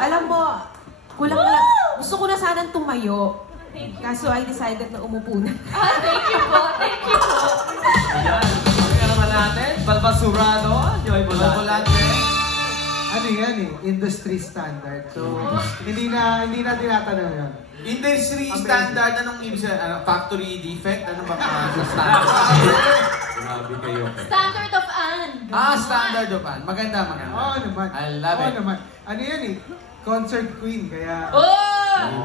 Alam mo, kulang lang. Gusto ko na sanang tumayo. Kaso I decided na umupo na. Thank you po. Thank you po. Ayan. Kaya naman natin. Balbasurado. Joy Volante. Ano yan eh? Industry standard. So, hindi na tinatanong yun. Industry standard, anong ibig sabihin? Factory defect? Ano ba sa standard? Grabe kayo. Standard of Anne. Standard of Anne. Maganda. Oo naman. I love it. Oo naman. Ano yan eh? Concert queen, kaya...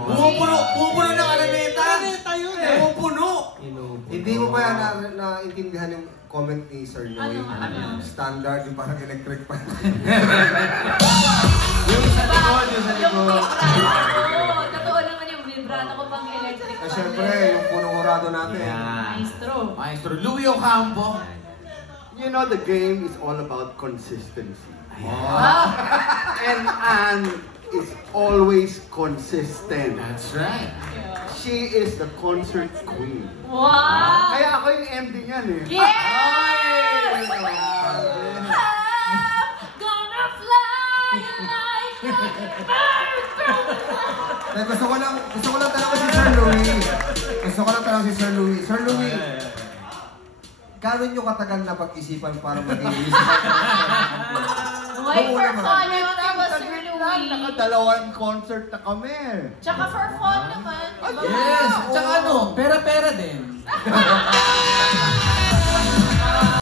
Pumupuno ng alameta! Alameta yun eh! Pumupuno! Hindi mo ba naintindihan yung comment ni Sir Noy? Ano? Standard, yung parang electric pa. Yung sa likod, yung sa likod. Totoo naman yung vibrato ko pang electric. Siyempre, yung punong orado natin. Maestro Louie Ocampo. You know, the game is all about consistency. Wow. And is always consistent. That's right. She is the concert queen. Wow! Kaya ako yung MD niyan eh. Yes! Gonna fly like a bird. Gusto ko lang tanong si Sir Louie. Sir Louie, gano'n nyo katagal na pag-isipan para maging Why for fun yun, Sir Louie? Nakadalawang concert na kami. Tsaka for fun naman. Yes! Tsaka ano, pera-pera din.